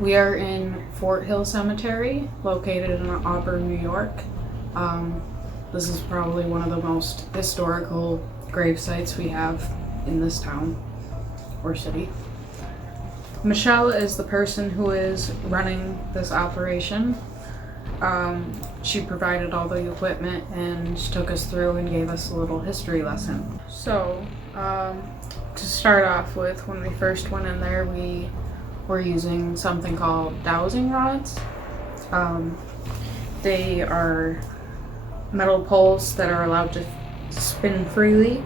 We are in Fort Hill Cemetery, located in Auburn, New York. This is probably one of the most historical grave sites we have in this town or city. Michelle is the person who is running this operation. She provided all the equipment and took us through and gave us a little history lesson. So, to start off with, when we first went in there, we were using something called dowsing rods. They are metal poles that are allowed to spin freely,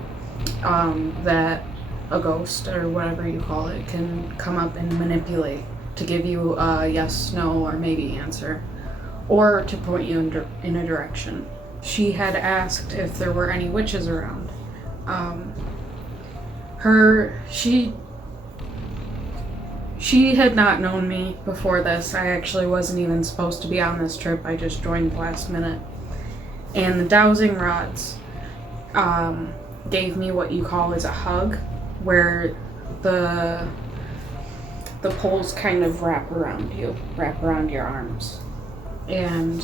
that a ghost or whatever you call it can come up and manipulate to give you a yes, no, or maybe answer, or to point you in a direction. She had asked if there were any witches around. She had not known me before this. I actually wasn't even supposed to be on this trip. I just joined last minute. And the dowsing rods gave me what you call as a hug, where the poles kind of wrap around your arms. And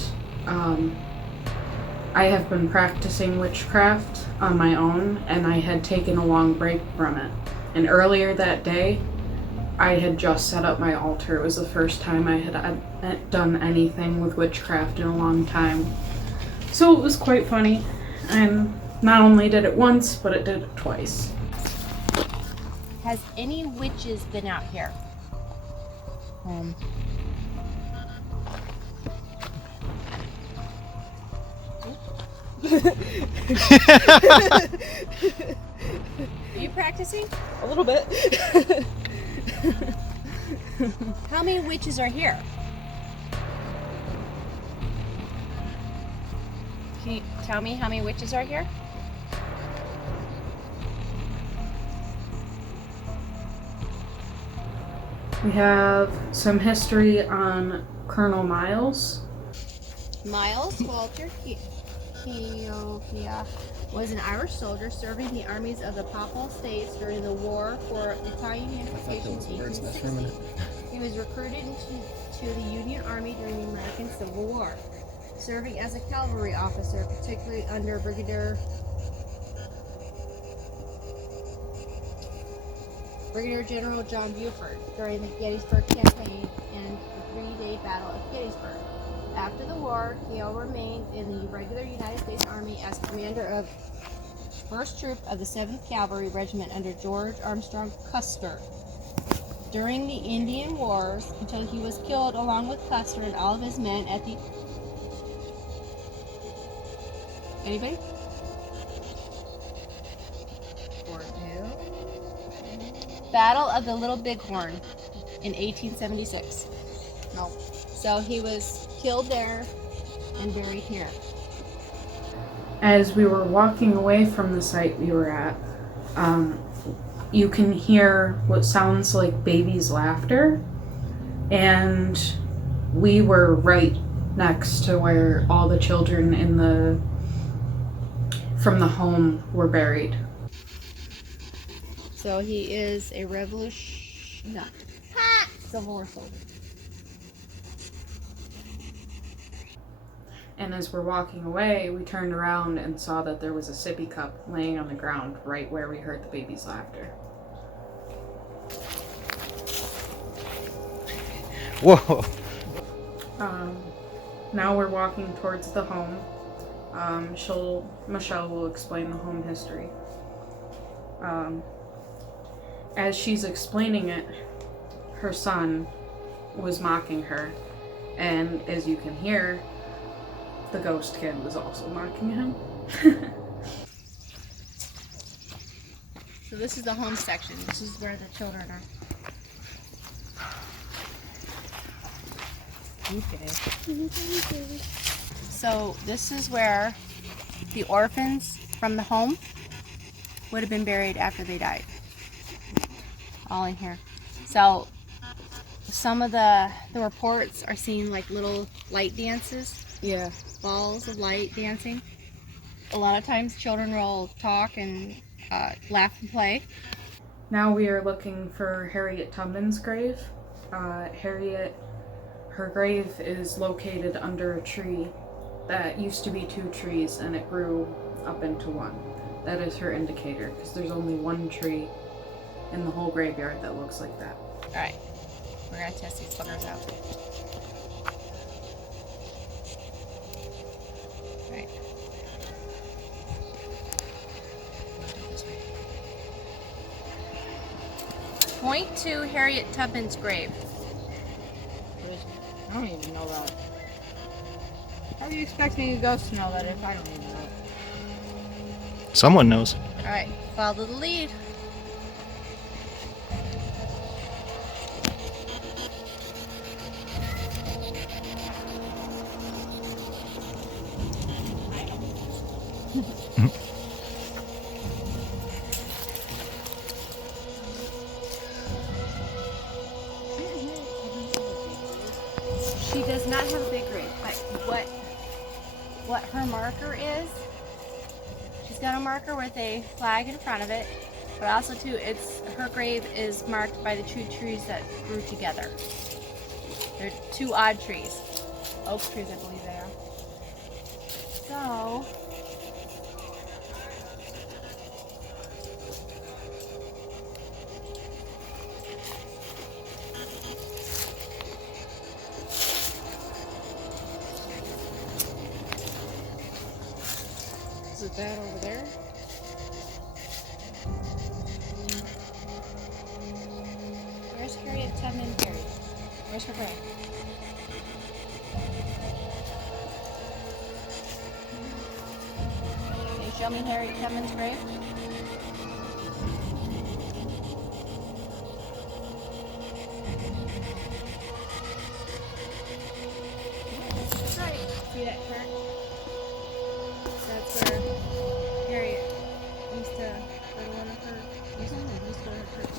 I have been practicing witchcraft on my own, and I had taken a long break from it. And earlier that day, I had just set up my altar. It was the first time I had done anything with witchcraft in a long time. So it was quite funny. And not only did it once, but it did it twice. Has any witches been out here? Are you practicing? A little bit. How many witches are here? Can you tell me how many witches are here? We have some history on Colonel Miles. Miles Walter Keoghia was an Irish soldier serving the armies of the Papal States during the War for Italian Unification in 1860. He was recruited to the Union Army during the American Civil War, serving as a cavalry officer, particularly under Brigadier General John Buford during the Gettysburg Campaign and the three-day Battle of Gettysburg. After the war, Keogh remained in the regular United States Army as commander of 1st Troop of the 7th Cavalry Regiment under George Armstrong Custer during the Indian Wars until he was killed along with Custer and all of his men at the... Anybody? Battle of the Little Bighorn in 1876. No. So he was killed there and buried here. As we were walking away from the site we were at, you can hear what sounds like babies' laughter, and we were right next to where all the children from the home were buried. So he is a Civil War soldier. And as we're walking away, we turned around and saw that there was a sippy cup laying on the ground right where we heard the baby's laughter. Whoa. Now we're walking towards the home. Michelle will explain the home history. As she's explaining it, her son was mocking her, and as you can hear, the ghost kid was also mocking him. So this is the home section. This is where the children are. Okay. So this is where the orphans from the home would have been buried after they died. All in here. So some of the reports are seeing like little light dances. Yeah. Balls of light dancing. A lot of times children will talk and laugh and play. Now we are looking for Harriet Tubman's grave. Harriet, her grave is located under a tree that used to be 2 trees and it grew up into one. That is her indicator, because there's only one tree in the whole graveyard that looks like that. Alright. We're gonna test these fuckers out. Alright. Point to Harriet Tubman's grave. I don't even know that. How do you expect me to ghost to know that if I don't even know it? Someone knows. Alright, follow the lead. She does not have a big grave, but what her marker is, she's got a marker with a flag in front of it, but also too, her grave is marked by the 2 trees that grew together. They're 2 odd trees, oak trees, I believe they are. So. Is it that over there? Where's Harriet Tubman buried? Where's her grave? Can you show me Harriet Tubman's grave? That's right. See that turn? That's where Harriet used to go to one of her. Used to go to her church.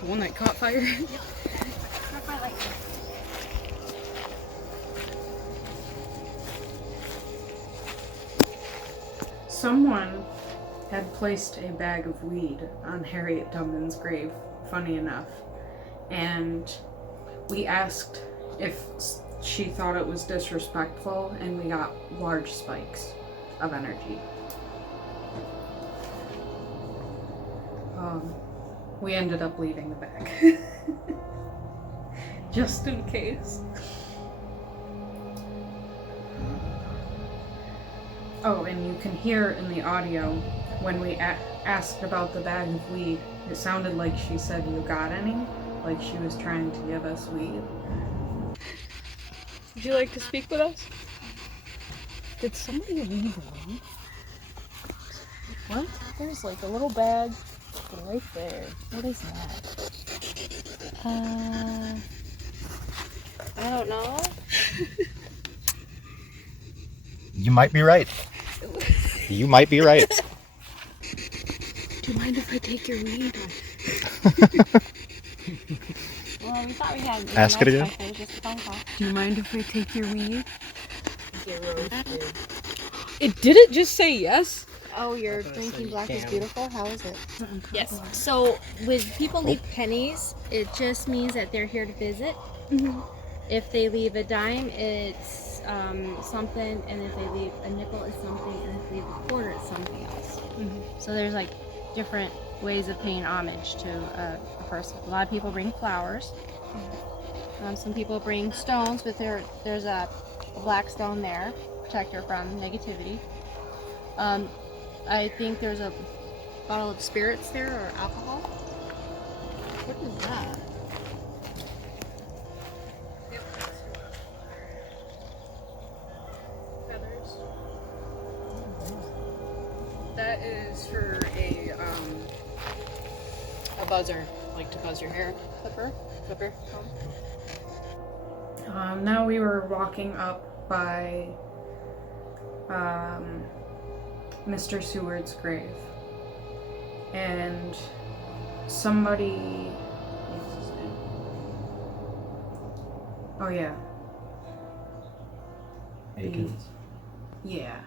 The one that caught fire? Struck by lightning. Someone had placed a bag of weed on Harriet Tubman's grave, funny enough, and we asked if she thought it was disrespectful, and we got large spikes of energy. We ended up leaving the bag. Just in case. Oh, and you can hear in the audio when we asked about the bag of weed, it sounded like she said, "You got any?" Like she was trying to give us weed. Would you like to speak with us? Did somebody leave one? What? There's like a little bag right there. What is that? I don't know. You might be right. You might be right. Do you mind if I take your weed? Well, we thought we had. Ask it again. It was just a phone call. Do you mind if I take your weed? It didn't just say yes. Oh, you're drinking Black is Beautiful? How is it? Yes. So, with people leave pennies, it just means that they're here to visit. Mm-hmm. If they leave a dime, it's something, and if they leave a nickel, it's something, and if they leave a quarter, it's something else. Mm-hmm. So there's like different ways of paying homage to a person. A lot of people bring flowers. Some people bring stones, but there's a black stone there, protect her from negativity. I think there's a bottle of spirits there or alcohol. What is that? Feathers. That is for A buzzer, like to buzz your hair. Clipper. Now we were walking up by Mr. Seward's grave, and somebody. What's his name? Oh yeah. Akins. Yeah.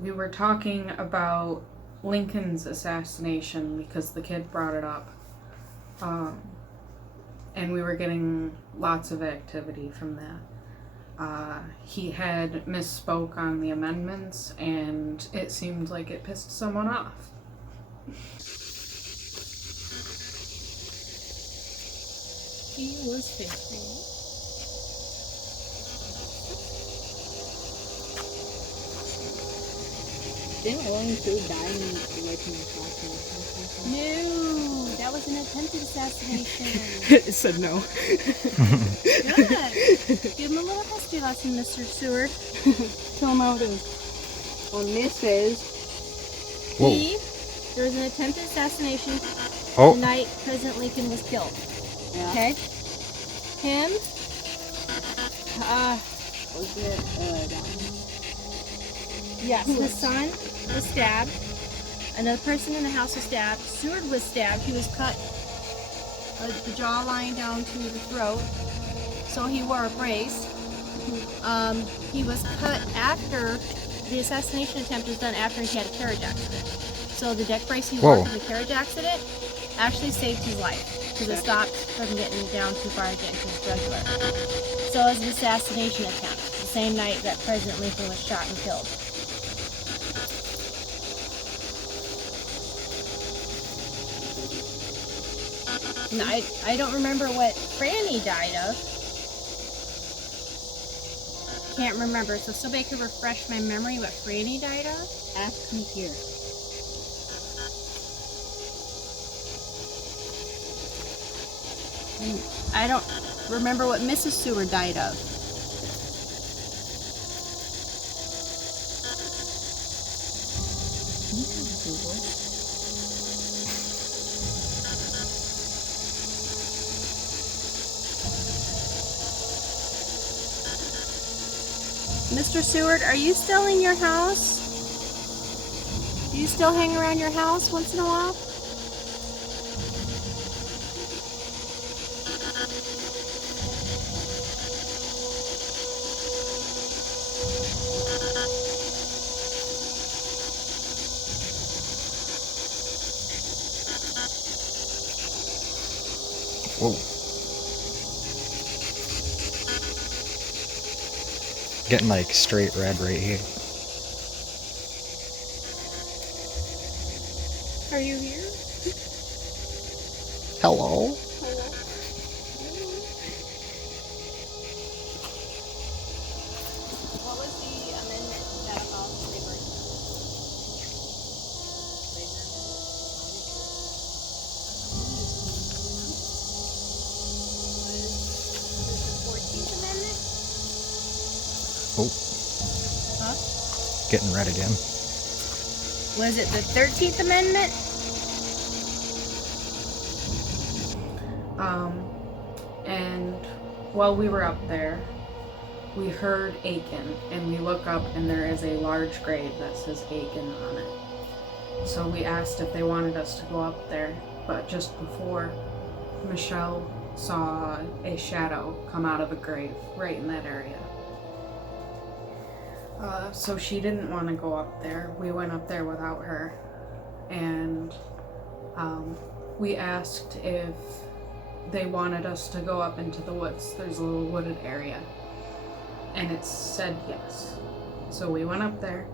We were talking about Lincoln's assassination because the kid brought it up. And we were getting lots of activity from that. He had misspoke on the amendments, and it seemed like it pissed someone off. He was faithful. Didn't William Sue die in like an assassination? No, that was an attempted assassination. It said no. Good. Give him a little history lesson, Mr. Seward. Tell him how it is. Well, Mrs. Whoa. There was an attempted assassination Oh. the night President Lincoln was killed. Yeah. Okay? Him, Was it yes, his son was stabbed. Another person in the house was stabbed. Seward was stabbed. He was cut the jawline down to the throat. So he wore a brace. He was cut after the assassination attempt was done after he had a carriage accident. So the deck brace he wore Whoa. from the carriage accident actually saved his life because it stopped from getting down too far and getting to his jugular. So it was an assassination attempt the same night that President Lincoln was shot and killed. And I don't remember what Franny died of. Can't remember. So somebody could refresh my memory what Franny died of? ask who's here? I don't remember what Mrs. Seward died of. Mr. Seward, are you still in your house? Do you still hang around your house once in a while? Whoa. Getting like straight red right here. Are you here? Hello? What was the amendment that abolished slavery? Was the 14th Amendment? Oh. Huh? Getting red again. Was it the 13th Amendment? And while we were up there, we heard Aiken, and we look up and there is a large grave that says Aiken on it. So we asked if they wanted us to go up there, but just before, Michelle saw a shadow come out of a grave right in that area. So she didn't want to go up there. We went up there without her, and we asked if they wanted us to go up into the woods. There's a little wooded area, and it said yes. So we went up there,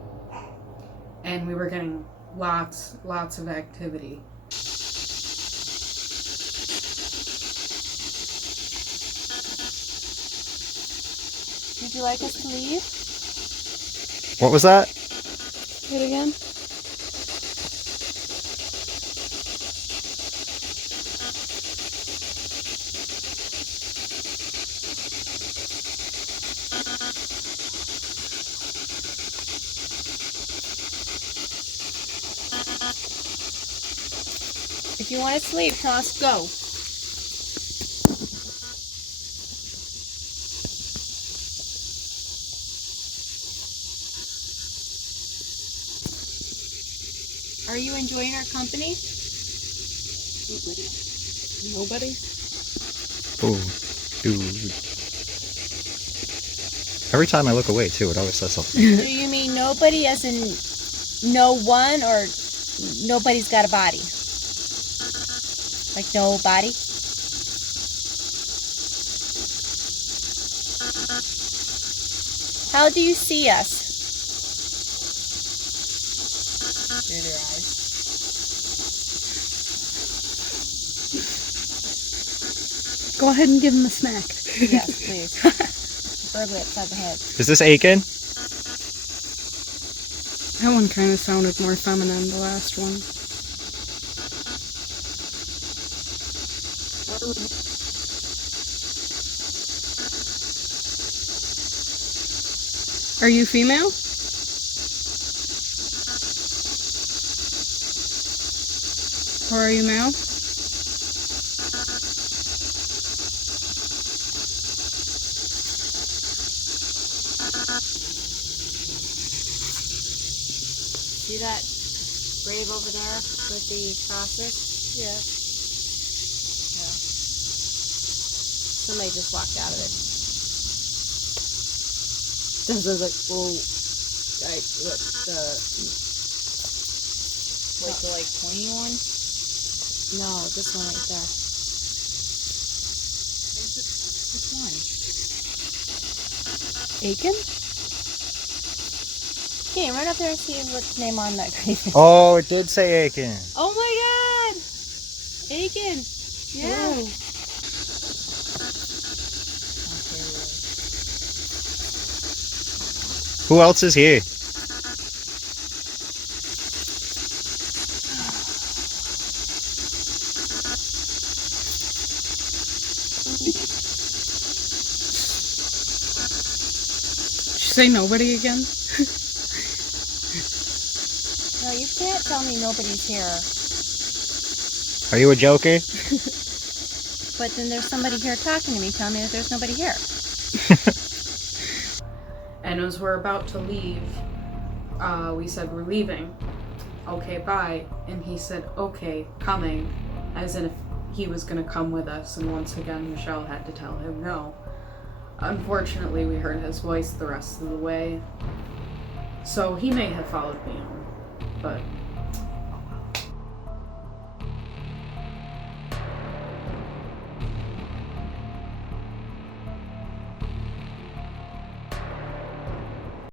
and we were getting lots of activity. Would you like us to leave? What was that? Say it again. If you want to sleep, tell us go. Are you enjoying our company? Nobody? Oh, dude. Every time I look away, too, it always says something. Do you mean nobody as in no one, or nobody's got a body? Like nobody? How do you see us? Through their eyes. Go ahead and give him a smack. Yes, please. Preferably upside the head. Is this Aiken? That one kind of sounded more feminine, the last one. Are you female? Or are you male? See that grave over there with the crosses? Yeah. Somebody just walked out of it. This is like, oh, the like pointy one? No, this one right there. Which one? Aiken? Okay, run up there and see what's name on that grave is. Oh, it did say Aiken. Oh my god! Aiken! Yeah. Oh. Who else is here? Did you say nobody again? No, you can't tell me nobody's here. Are you a joker? But then there's somebody here talking to me telling me that there's nobody here. And as we're about to leave, we said, we're leaving. Okay, bye. And he said, okay, coming. As in if he was going to come with us. And once again, Michelle had to tell him no. Unfortunately, we heard his voice the rest of the way. So he may have followed me home. But